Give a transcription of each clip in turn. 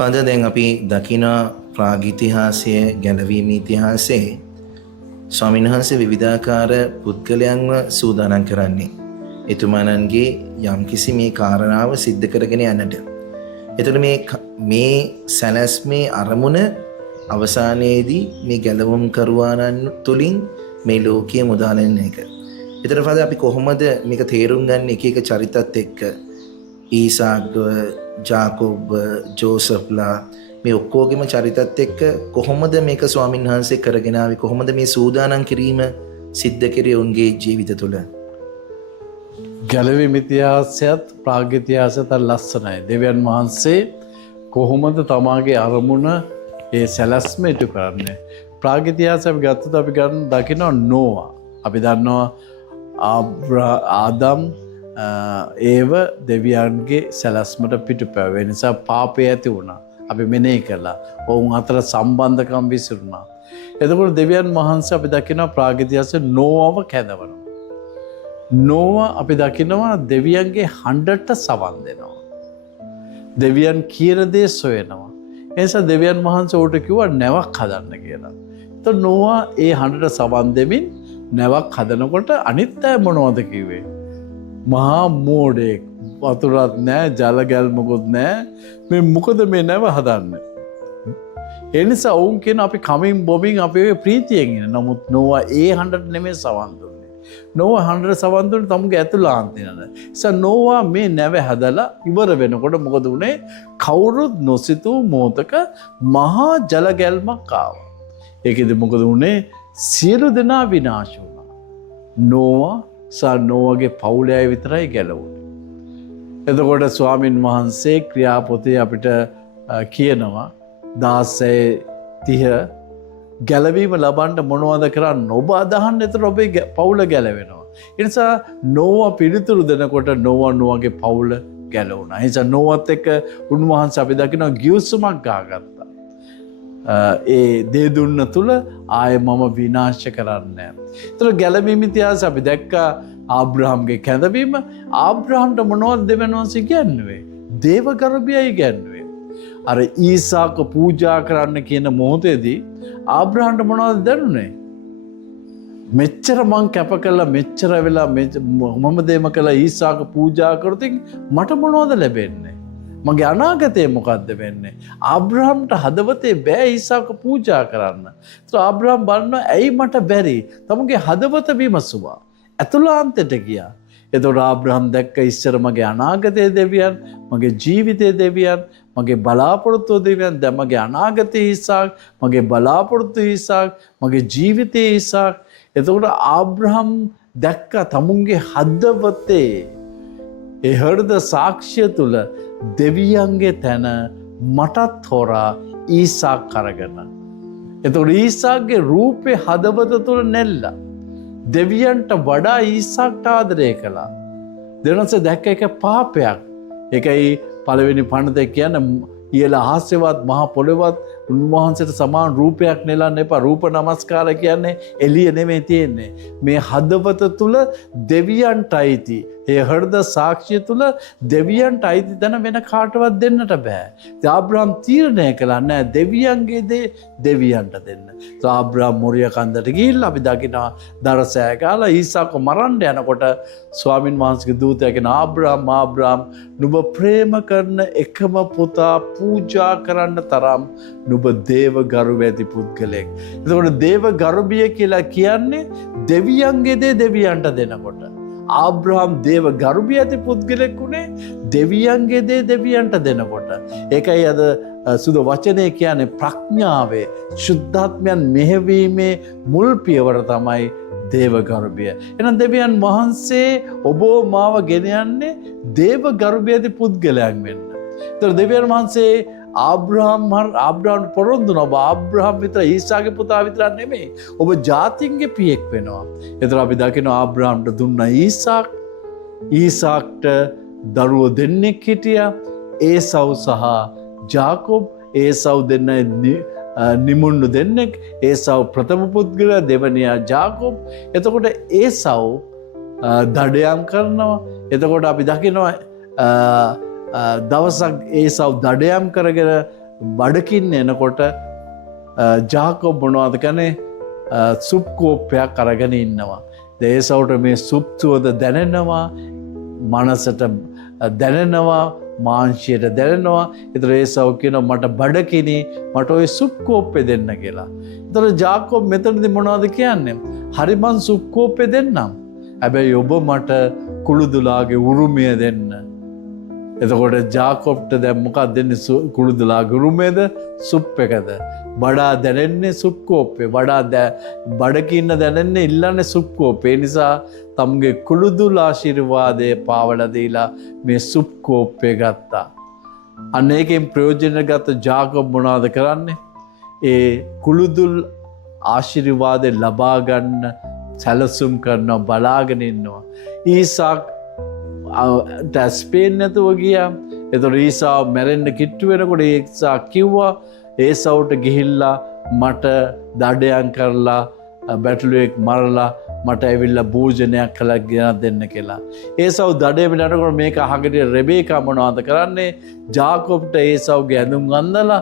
Father දැන් අපි දකින ප්‍රාගිතිහාසය ගැලවීම ඉතිහාසයේ ස්වාමීන් වහන්සේ විවිධාකාර පුද්ගලයන්ව සූදානම් කරන්නේ එතුමාණන්ගේ යම්කිසි මේ කාරණාව සිද්ධ කරගෙන යන්නට. එතකොට මේ සැලැස්මේ අරමුණ අවසානයේදී මේ ගැලවුම් කරුවාණන් තුලින් මේ ලෝකයේ මුදාලෙන එක. එතකොට ෆාදර් අපි කොහොමද මේක තේරුම් ගන්න එක එක චරිතත් එක්ක ඊසාක්, ජාකෝබ්, ජෝසෆ්ලා මේ ඔක්කොගෙම චරිතත් එක්ක කොහොමද මේක ස්වාමීන් වහන්සේ කරගෙන ආවේ? කොහොමද මේ සූදානම් කිරීම සිද්ධ කරේ උන්ගේ ජීවිත තුළ? ගැලවීම ඉතිහාසයත් ප්‍රාග්ඉතිහාසයත් ලස්සනයි. දෙවියන් වහන්සේ කොහොමද තමාගේ අරමුණ ඒ සැලැස්ම ඉටු කරන්නේ? ප්‍රාග්ඉතිහාසය අපි ගත්තොත් අපි දකිනවා නෝවා. අපි දන්නවා ආදම් ඒව දෙවියන්ගේ සැලැස්මට පිටුපැවුවේ නිසා පාපය ඇති වුණා. අපි මෙනෙහි කළා. ඔවුන් අතර සම්බන්ධකම් විසිරුණා. එතකොට දෙවියන් වහන්සේ අපි දකිනවා ප්‍රාග්ඉතිහාසයේ නෝවාව කැඳවනවා. නෝවා අපි දකිනවා දෙවියන්ගේ හඬට සවන් දෙනවා. දෙවියන් කියන දේ සොයනවා. ඒ නිසා දෙවියන් වහන්සේ ඌට කිව්වා නැවක් හදන්න කියලා. එතකොට නෝවා ඒ හඬට සවන් දෙමින් නැවක් හදනකොට අනිත් අය මොනවද කිව්වේ? මහා මෝඩෙක්, වතුරත් නෑ, ජල ගැල්මකුත් නෑ, මේ මොකද මේ නැව හදන්නේ? ඒ නිසා ඔවුන් කියන අපි කමින් බොමින් අපි ප්‍රීතියෙන් ඉන්න. නමුත් නෝවා ඒ හඬට නෙමෙයි සවන් දුන්නේ. නෝවා හඬට සවන් දුන්නේ තමුගේ ඇතුළාන්තේ නේද? නිසා නෝවා මේ නැව හදලා ඉවර වෙනකොට මොකද උනේ? කවුරුත් නොසිතූ මොහොතක මහා ජල ගැල්මක් ආවා. ඒකෙදි මොකද උනේ? සියලු දෙනා විනාශ වුණා. නෝවා නෝවාගේ පවුලේ අය විතරයි ගැලවුණේ. එතකොට ස්වාමින් වහන්සේ ක්‍රියාපොතේ අපිට කියනවා 16:30 ගැලවීම ලබන්න මොනවද කරන්න ඔබ අදහන්න. එතකොට ඔබේ පවුල ගැලවෙනවා. ඒ නිසා නෝවා පිළිතුරු දෙනකොට නෝවාගේ පවුල ගැලවුණා. ඒ නිසා නෝවත් එක්ක උන්වහන්සේ අපි දකිනවා ගිවිසුමක් ගහගත්තා. ඒ දේ දුන්න තුල ආය මම විනාශ කරන්නේ නැහැ. ඒතර ගැලවීම ඉතිහාසය අපි දැක්කා ආබ්‍රහම්ගේ කැඳවීම. ආබ්‍රහම්ට මොනවද දෙවියන් වහන්සේ කියන්නේ? දේව ගර්භයයි කියන්නේ. අර ඊසාක පූජා කරන්න කියන මොහොතේදී ආබ්‍රහම්ට මොනවද දැනුනේ? මෙච්චර මං කැප කළා, මෙච්චර වෙලා මම දෙම කළා ඊසාක පූජා කරොත් මට මොනවද ලැබෙන්නේ? මගේ අනාගතය මොකක්ද වෙන්නේ? ආබ්‍රහම්ට හදවතේ බෑ ඊසාක පූජා කරන්න. ඒත් ආබ්‍රහම් බලනවා ඇයි මට බැරි? තමුගේ හදවත විමසුවා. ඇතුළාන්තයට ගියා. එතකොට ආබ්‍රහම් දැක්ක ඉස්සර මගේ අනාගතයේ දෙවියන්, මගේ ජීවිතයේ දෙවියන්, මගේ බලාපොරොත්තු දෙවියන්, දැන් මගේ අනාගතයේ ඊසාක්, මගේ බලාපොරොත්තු ඊසාක්, මගේ ජීවිතයේ ඊසාක්. එතකොට ආබ්‍රහම් දැක්ක තමුන්ගේ හදවතේ ඒ හෘද සාක්ෂිය තුල දෙවියන්ගේ තැන මටත් හොරා ඊසාක් කරගෙන. එතකොට ඊසාක්ගේ රූපේ හදවත තුල නැල්ලා දෙවියන්ට වඩා ඊසාක්ට ආදරය කළා. දෙවනසේ දැක්ක එක පාපයක්. ඒකයි පළවෙනි පඬිතේ කියන්නේ ඉහළ ආහසෙවත් මහා පොළොවත් උන්වහන්සේට සමාන රූපයක් නෙලන්න එපා. රූප නමස්කාර කියන්නේ එළිය නෙමෙයි තියෙන්නේ. මේ හදවත තුල දෙවියන්ට අයිති. ඒ හෘද සාක්ෂිය තුල දෙවියන්ට අයිති දන වෙන කාටවත් දෙන්නට බෑ. ඒ ආබ්‍රහම් තීරණය කළා නෑ දෙවියන්ගේ දේ දෙවියන්ට දෙන්න. ඒ ආබ්‍රහම් මොරිය කන්දට ගිහිල්ලා අපි දකිනවා දරසෑ කාලා ඊසාක මරන්න යනකොට ස්වාමින් වහන්සේගේ දූතයා කියන ආබ්‍රහම් නුඹ ප්‍රේම කරන එකම පුතා පූජා කරන්න තරම් නුඹ දේව ගරුව ඇති පුද්ගලෙක්. එතකොට දේව ගරුබිය කියලා කියන්නේ දෙවියන්ගේ දේ දෙවියන්ට දෙනකොට. ආබ්‍රහම් දේව ගරුබිය ඇති පුද්ගලෙක් උනේ දෙවියන්ගේ දේ දෙවියන්ට දෙනකොට. ඒකයි අද සුද වචනේ කියන්නේ ප්‍රඥාවේ සුද්ධාත්මයන් මෙහෙවීමේ මුල් පියවර තමයි දේව ගරුබිය. එහෙනම් දෙවියන් වහන්සේ ඔබ මාව ගෙන යන්නේ දේව ගරුබිය ඇති පුද්ගලයන් වෙන්න. ඒතර දෙවියන් වහන්සේ ආබ්‍රහම් පොරොන්දු නොබ ආබ්‍රහම් විතර ඊසාගේ පුතා විතරක් නෙමෙයි ඔබ ජාතින්ගේ පියෙක් වෙනවා. එතකොට අපි දකිනවා ආබ්‍රහම්ට දුන්න ඊසාක්ට දරුවෝ දෙන්නෙක් හිටියා. ඒසව් සහ ජාකෝබ්. ඒසව් දෙන්න නිමුණ්ඩු දෙන්නෙක්. ඒසව් ප්‍රථම පුද්ගලයා, දෙවනියා ජාකෝබ්. එතකොට ඒසව් දඩයම් කරනවා. එතකොට අපි දකිනවා දවසක් ඒසව් දඩයම් කරගෙන බඩකින් එනකොට ජාකොබ් මොනවද කනේ සුප් කෝප්පයක් අරගෙන ඉන්නවා. ඒසවට මේ සුප් සුවඳ දැනෙනවා, මනසට දැනෙනවා, මාංශයට දැනෙනවා. ඒතර ඒසව කියනවා මට බඩකිනි, මට ওই සුප් කෝප්පේ දෙන්න කියලා. ඒතර ජාකොබ් මෙතනදී මොනවද කියන්නේ? හරි මං සුප් කෝප්පේ දෙන්නම්. හැබැයි ඔබ මට කුළුදුලාගේ උරුමය දෙන්න. එතකොට ජාකොබ්ට දැන් මොකක්ද දෙන්නේ? කුළුදුලාගේ උරුමයද සුප් එකද? වඩා දැනෙන්නේ සුප් කෝප්පේ. වඩා බඩකින්න දැනෙන්නේ ඉල්ලන්නේ සුප් කෝප්පේ. ඒ නිසා තමගේ කුළුදුල ආශිර්වාදයේ පාවලා දීලා මේ සුප් කෝප්පේ ගත්තා. අන්න ඒකෙන් ප්‍රයෝජන ගත්ත ජාකොබ් මොනවද කරන්නේ? ඒ කුළුදුල් ආශිර්වාදේ ලබා ගන්න සැලසුම් කරනවා, බලාගෙන ඉන්නවා. ඊසාක් ස්පේන් නැතුව ගියා. එතකොට ඊසාව මැරෙන්න කිට්ටු වෙනකොට ඒසා කිව්වා ඒසවට ගිහිල්ලා මට දඩයන් කරලා බැටළුවෙක් මරලා මට ඇවිල්ලා භෝජනයක් කළා ගෙනත් දෙන්න කියලා. ඒසව දඩේම යනකොට මේක අහගෙන රෙබේකා මොනවද කරන්නේ? ජාකොබ්ට ඒසවගේ ඇඳුම් අඳලා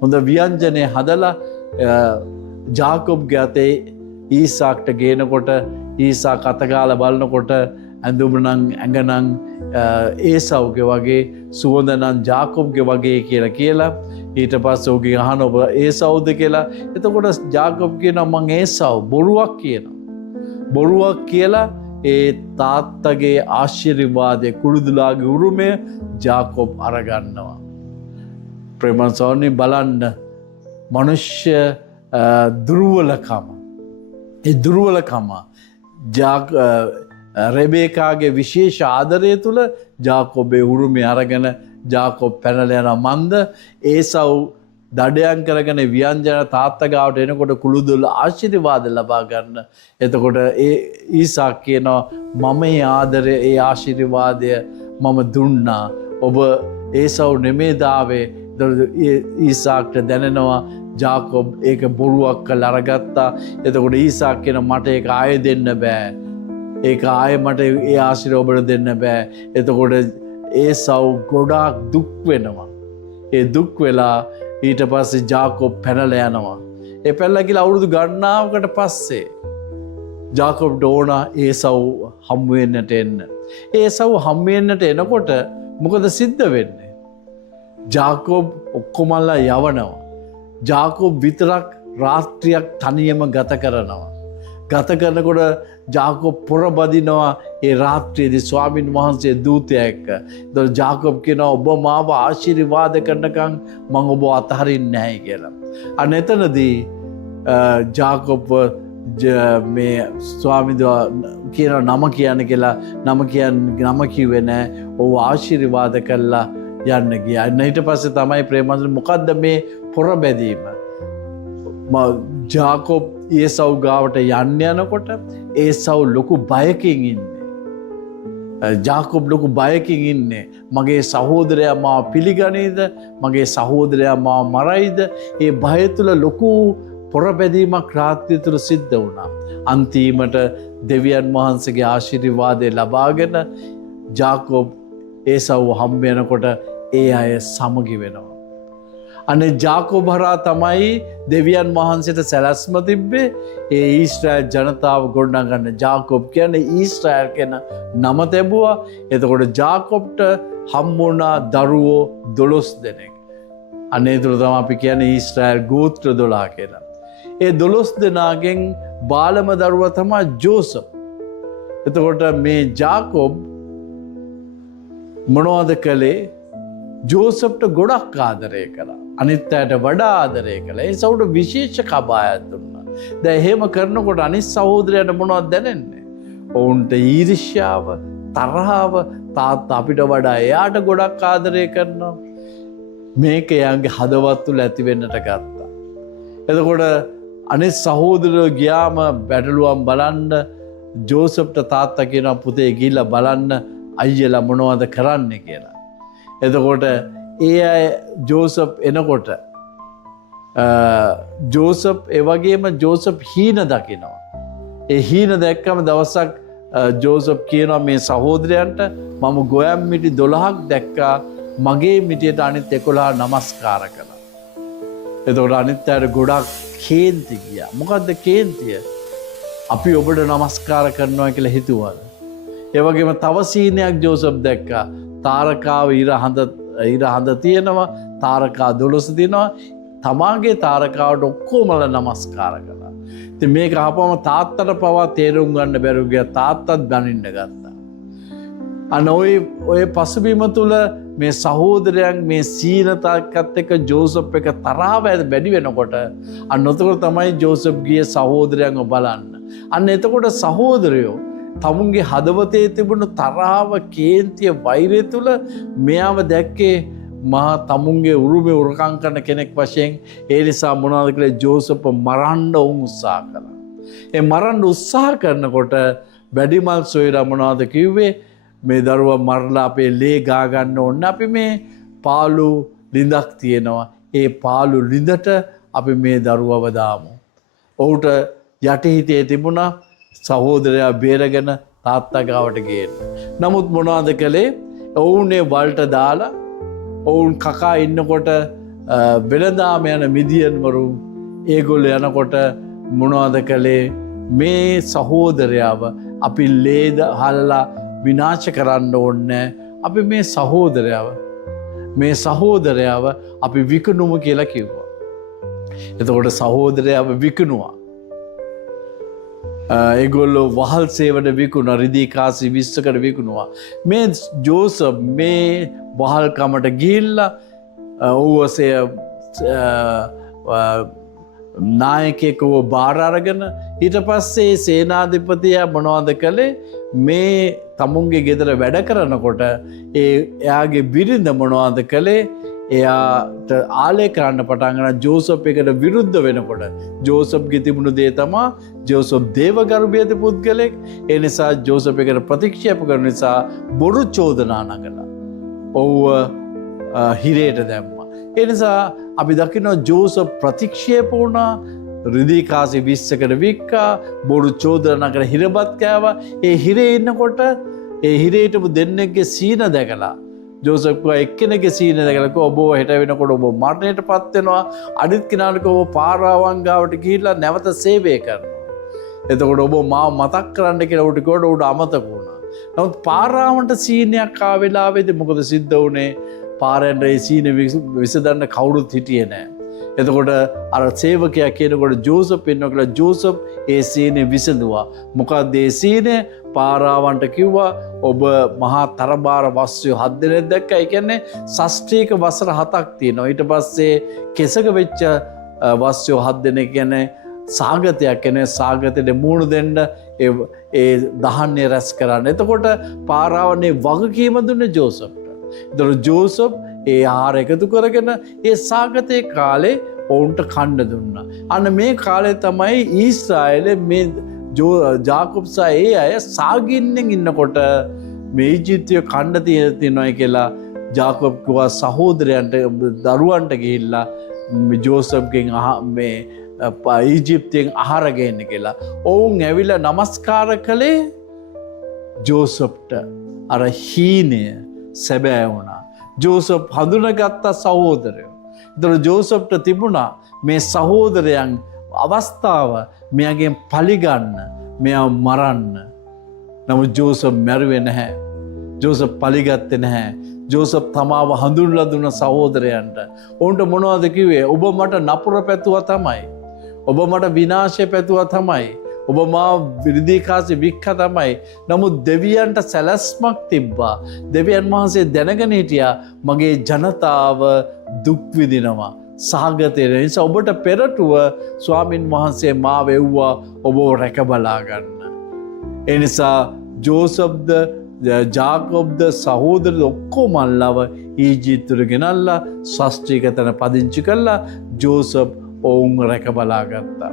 හොඳ ව්‍යංජනේ හදලා ජාකොබ්ගේ අතේ ඊසාක්ට ගේනකොට ඊසා කතකාලා බලනකොට ඇඳුමනං ඇඟනං ඒසව්ගේ වගේ, සුවඳනං ජාකොබ්ගේ වගේ කියලා ඊට පස්සේ ඔහුගෙන් අහන ඔබ ඒසව්ද කියලා. එතකොට ජාකොබ් කියනවා මං ඒසව්, බොරුවක් කියනවා. බොරුවක් කියලා ඒ තාත්තගේ ආශිර්වාදයේ කුළුදුලාගේ උරුමය ජාකොබ් අරගන්නවා. ප්‍රේමසෝනි බලන්න මනුෂ්‍ය දුර්වලකම. ඒ දුර්වලකම රෙබේකාගේ විශේෂ ආදරය තුළ ජාකොබේ උරුමය අරගෙන ජාකොබ් පැනලා යන මන්ද ඒසව් දඩයන් කරගෙන ව්‍යංජන තාත්තගාවට එනකොට කුළුදුල ආශිර්වාද ලබා ගන්න. එතකොට ඒ ඊසාක් කියනවා මම ඒ ආදරය, ඒ ආශිර්වාදය මම දුන්නා. ඔබ ඒසව් නෙමේ දාවේ. ඊසාක්ට දැනෙනවා ජාකොබ් ඒක බොරුවක් කරලා අරගත්තා. එතකොට ඊසාක් කියන මට ඒක ආයෙ දෙන්න බෑ. ඒක ආයෙ මට ඒ ආශිර්වාද ඔබට දෙන්න බෑ. එතකොට ඒසව් ගොඩාක් දුක් වෙනවා. ඒ දුක් වෙලා ඊට පස්සේ ජාකොබ් පැනලා යනවා. ඒ පැනලා ගිහලා අවුරුදු ගණනාවකට පස්සේ ජාකොබ්ට ඕන ඒසව් හම්බ වෙන්නට එන්න. ඒසව් හම්බ වෙන්නට එනකොට මොකද සිද්ධ වෙන්නේ? ජාකොබ් ඔක්කොමල්ලා යවනවා. ජාකොබ් විතරක් රාත්‍රියක් තනියම ගත කරනවා. ගත කරනකොට ජාකොබ් පොරබදිනවා ඒ රාත්‍රියේදී ස්වාමින් වහන්සේ දූතයා එක්ක. එතකොට ජාකොබ් කියනවා ඔබ මාව ආශිර්වාද කරනකම් මම ඔබ අතහරින්නේ නැහැ කියලා. අන්න එතනදී ජාකොබ් මේ ස්වාමීන් කියන නම කියන්න කියලා නම කිව්වේ නැහැ. ඔව් ආශිර්වාද කළා යන්න ගියා. ඊට පස්සේ තමයි ප්‍රේමන්ත මොකද්ද මේ පොරබැදීම? ජාකොබ් ඒසව් ගාවට යන්න යනකොට ඒසව් ලොකු බයකින් ඉන්නේ. ජාකොබ් ලොකු බයකින් ඉන්නේ. මගේ සහෝදරයා මාව පිළිගනීද? මගේ සහෝදරයා මාව මරයිද? ඒ බය තුළ ලොකු පොරබැදීමක් රාත්‍රිය තුළ සිද්ධ වුණා. අන්තිමට දෙවියන් වහන්සේගේ ආශිර්වාදය ලබාගෙන ජාකොබ් ඒසව් හම්බ වෙනකොට ඒ අය සමගි වෙනවා. අනේ ජාකොබ් හරහා තමයි දෙවියන් වහන්සේට සැලැස්ම තිබ්බේ ඒ ඊශ්‍රායල් ජනතාව ගොඩනගන්න. ජාකොබ් කියන්නේ ඊශ්‍රායල් කියන නම තැබුවා. එතකොට ජාකොබ්ට හම්බුණා දරුවෝ 12 දෙනෙක්. අනේ ඒතර තමයි අපි කියන්නේ ඊශ්‍රායල් ගෝත්‍ර 12 කියලා. ඒ 12 දෙනාගෙන් බාලම දරුවා තමයි ජෝසප්. එතකොට මේ ජාකොබ් මොනවද කළේ? ජෝසප්ට ගොඩක් ආදරය කළා. අනිත් අයට වඩා ආදරය කළා. ඒ සවුට විශේෂ කබායක් දුන්නා. දැන් එහෙම කරනකොට අනිත් සහෝදරයන්ට මොනවද දැනෙන්නේ? ඔවුන්ට ඊර්ෂ්‍යාව, තරහව, තාත්තා අපිට වඩා එයාට ගොඩක් ආදරය කරනවා. මේක එයාගේ හදවත් තුළ ඇති වෙන්නට ගත්තා. එතකොට අනිත් සහෝදරයෝ ගියාම බැටළුවන් බලන්න ජෝසප්ට තාත්තා කියනවා පුතේ ගිහිල්ලා බලන්න අයියලා මොනවද කරන්න කියලා. එතකොට ඒ අය ජෝසප් එනකොට ජෝසප් ඒ වගේම ජෝසප් හීන දකිනවා. ඒ හීන දැක්කම දවසක් ජෝසප් කියනවා මේ සහෝදරයන්ට මම ගොයම් මිටි 12ක් දැක්කා මගේ මිටියට අනිත් 11 නමස්කාර කළා. එතකොට අනිත් අයට ගොඩක් කේන්ති ගියා. මොකද්ද කේන්තිය? අපි ඔබට නමස්කාර කරනවා කියලා හිතුවද? ඒ වගේම තව සීනයක් ජෝසප් දැක්කා. තාරකාව ඉර හඳ තියෙනවා, තාරකා 12 තියෙනවා. තමාගේ තාරකාවට ඔක්කොමල නමස්කාර කළා. ඉතින් මේක අහපුවම තාත්තට පවා තේරුම් ගන්න බැරුව ගියා. තාත්තත් බනින්න ගත්තා. අන්න ඔය පසුබිම තුල මේ සහෝදරයන් මේ සීනතාවකත් එක්ක ජෝසප් එක තරහව වැඩි වෙනකොට අන්න එතකොට තමයි ජෝසප් ගියේ සහෝදරයන්ව බලන්න. අන්න එතකොට සහෝදරයෝ තමුන්ගේ හදවතේ තිබුණු තරහව, කේන්තිය, වෛරය තුල මෙයාව දැක්කේ මහා තමුන්ගේ උරුමේ උරකම් කරන කෙනෙක් වශයෙන්. ඒ නිසා මොනවද කියලා ජෝසප් මරන්න උත්සාහ කළා. ඒ මරන්න උත්සාහ කරනකොට වැඩිමල් සොයලා මොනවද කිව්වේ? මේ දරුවා මරලා අපේ ලේ ගා ගන්න ඕන. අපි මේ පාළු ලිඳක් තියෙනවා. ඒ පාළු ලිඳට අපි මේ දරුවව දාමු. ඔහුට යටිහිතේ තිබුණා සහෝදරයා බේරගෙන තාත්තා ගාවට ගේන්න. නමුත් මොනවද කළේ? ඔවුනේ වලට දාලා ඔවුන් කකා ඉන්නකොට වෙළඳාම යන මිදියන්වරු ඒගොල්ලෝ යනකොට මොනවද කළේ? මේ සහෝදරයාව අපි ලේද හල්ලා විනාශ කරන්න ඕනේ. අපි මේ සහෝදරයාව අපි විකුණුමු කියලා කිව්වා. එතකොට සහෝදරයාව විකුණුවා. ඒගොල්ලෝ වහල් සේවට විකුණා, රිදී කාසි 20කට විකුණුවා. මේ ජෝසප් මේ වහල්කමට ගිහිල්ලා ඌවසේ නායකයෙකුව බාර අරගෙන ඊට පස්සේ සේනාධිපතියා මොනවද කළේ? මේ තමුන්ගේ ගෙදර වැඩ කරනකොට එයාගේ බිරිඳ මොනවද කළේ? එයාට ආලේ කරන්න පටන් ගන්න ජෝසප් එකට විරුද්ධ වෙනකොට ජෝසප්ගේ තිබුණු දේ තමයි ජෝසප් දේවගර්භයේදී පුද්ගලෙක්. ඒ නිසා ජෝසප් එකට ප්‍රතික්ෂේප කරන නිසා බොරු චෝදනා නගලා ඔව්ව හිරේට දැම්මා. ඒ නිසා අපි දකිනවා ජෝසප් ප්‍රතික්ෂේප වුණා. රිදී කාසි 20කට වික්කා, බොරු චෝදනා කර හිරබත් කෑවා. ඒ හිරේ ඉන්නකොට ඒ හිරේටම දෙන්නෙක්ගේ සීන දැකලා ජෝසප් එක්කෙනෙක්ගේ සීන දැකලා ඔබ හෙට වෙනකොට ඔබ මරණයටපත් වෙනවා. අනිත් කෙනාට ඔබ පාරාවන් ගාවට ගිහිල්ලා නැවත සේවය කරනවා. එතකොට ඔබ මාව මතක් කරන්න කියලා උට කිව්වට උඩ අමතක වුණා. නමුත් පාරාවන්ට සීනයක් ආ වෙලාවේදී මොකද සිද්ධ වුනේ? පාරෙන්ට ඒ සීන විසඳන්න කවුරුත් හිටියේ නැහැ. එතකොට අර සේවකයා කියනකොට ජෝසප් ඉන්නවා කියලා ජෝසප් ඒ සීනේ විසඳුවා. මොකද ඒ සීනේ පාරාවන්ට කිව්වා ඔබ මහා තරබාර වස්තු 7 දෙනෙක් දැක්කා. ඒ කියන්නේ ෂෂ්ඨීක වසර 7ක් තියෙනවා. ඊට පස්සේ කෙසක වෙච්ච වස්තු 7 දෙනෙක් කියන්නේ සාගතයක් කියන්නේ සාගතෙට මූණ දෙන්න ඒ දහන්නේ රැස් කරන්න. එතකොට පාරාවනේ වගකීම දුන්නේ ජෝසප්ට. එතකොට ජෝසප් ඒ ආහාර එකතු කරගෙන ඒ සාගතයේ කාලේ ඔවුන්ට කන්න දුන්නා. අන්න මේ කාලේ තමයි ඊශ්‍රායලේ මේ ජාකොබ් සහ ඒ අය සාගින්නෙන් ඉන්නකොට මේ ඊජිප්තිය කන්න තියෙනවා කියලා ජාකොබ් කිව්වා සහෝදරයන්ට දරුවන්ට ගිහිල්ලා ජෝසප්ගෙන් මේ ඊජිප්තියෙන් ආහාර ගේන්න කියලා. ඔවුන් ඇවිල්ලා නමස්කාර කළේ ජෝසප්ට. අර හීනය සැබෑ වුණා. ජෝසප් හඳුනගත්ත සහෝදරයෝ. එතකොට ජෝසප්ට තිබුණා මේ සහෝදරයන් අවස්ථාව මෙයාගෙන් පලිගන්න, මෙයා මරන්න. නමුත් ජෝසප් මැරුවේ නැහැ. ජෝසප් පලිගත්තේ නැහැ. ජෝසප් තමාව හඳුන්ලා දුන්න සහෝදරයන්ට. ඔවුන්ට මොනවද කිව්වේ? ඔබ මට නපුර පැතුවා තමයි. ඔබ මට විනාශය පැතුවා තමයි. ඔබ මා විරිදී කාසි වික්ක තමයි. නමුත් දෙවියන්ට සැලැස්මක් තිබ්බා. දෙවියන් වහන්සේ දැනගෙන හිටියා මගේ ජනතාව දුක් විඳිනවා. සාගතය නිසා ඔබට පෙරටුව ස්වාමින් වහන්සේ මාව එව්වා ඔබව රැක බලා ගන්න. ඒ නිසා ජෝසප්ද ජාකොබ්ද සහෝදරද ඔක්කොම අල්ලව ඊජිප්තුවට ගෙනල්ලා ශාස්ත්‍රීය තැන පදිංචි කළා. ජෝසප් ඔවුන් රැක බලා ගත්තා.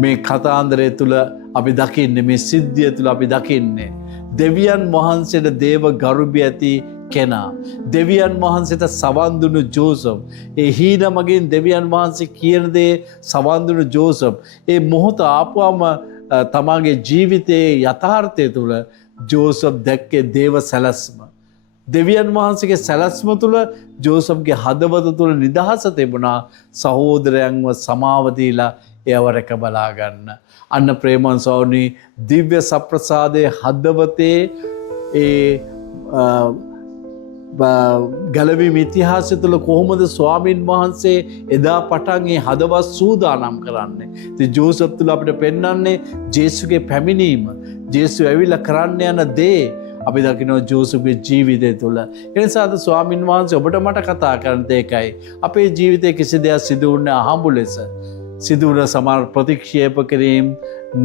මේ කතාන්දරය තුල අපි දකින්නේ, මේ සිද්ධිය තුල අපි දකින්නේ දෙවියන් වහන්සේට දේව ගරුබිය ඇති කෙනා, දෙවියන් වහන්සේට සවන් දුණු ජෝසප්, ඒ හීන මගින් දෙවියන් වහන්සේ කියන දේ සවන් දුණු ජෝසප්, ඒ මොහොත ආපුවම තමාගේ ජීවිතයේ යථාර්ථය තුල ජෝසප් දැක්කේ දේව සැලැස්ම. දෙවියන් වහන්සේගේ සැලැස්ම තුළ ජෝසප්ගේ හදවත තුළ නිදහස තිබුණා සහෝදරයන්ව සමාව දීලා එයව රැක බලා ගන්න. අන්න ප්‍රේමන් සෝනි දිව්‍ය සප්‍රසාදයේ හදවතේ ඒ ගැලවීම ඉතිහාසය තුළ කොහොමද ස්වාමීන් වහන්සේ එදා පටන් ඒ හදවත් සූදානම් කරන්නේ. ඉතින් ජෝසප් තුළ අපිට පෙන්වන්නේ ජේසුගේ පැමිණීම. ජේසු ඇවිල්ලා කරන්න යන දේ අපි දකිනවා ජෝසප්ගේ ජීවිතය තුළ. ඒ නිසා අද ස්වාමීන් වහන්සේ ඔබට මට කතා කරන දෙයකයි. අපේ ජීවිතයේ කිසි දෙයක් සිදු වුණේ අහඹු ලෙස. සිදු වුණ සමහර ප්‍රතික්ෂේප කිරීම,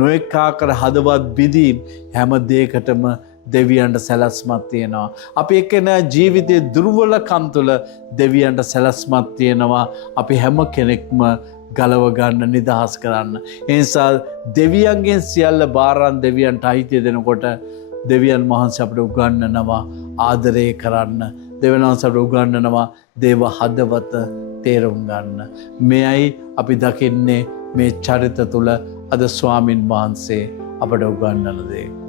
නොඑක ආකාර හදවත් බිඳීම් හැම දෙයකටම දෙවියන්ට සැලැස්මක් තියෙනවා. අපි එක්කෙන ජීවිතයේ දුර්වලකම් තුළ දෙවියන්ට සැලැස්මක් තියෙනවා. අපි හැම කෙනෙක්ම ගලව ගන්න, නිදහස් කරන්න. ඒ නිසා දෙවියන්ගෙන් සියල්ල බාරන් දෙවියන්ට අයිතිය දෙනකොට දෙවියන් වහන්සේ අපිට උගන්වනවා ආදරය කරන්න. දෙවියන් වහන්සේ අපිට උගන්වනවා දේව හදවත තේරුම් ගන්න. මෙයයි අපි දකින්නේ මේ චරිත තුළ අද ස්වාමින් වහන්සේ අපට උගන්වන දේ.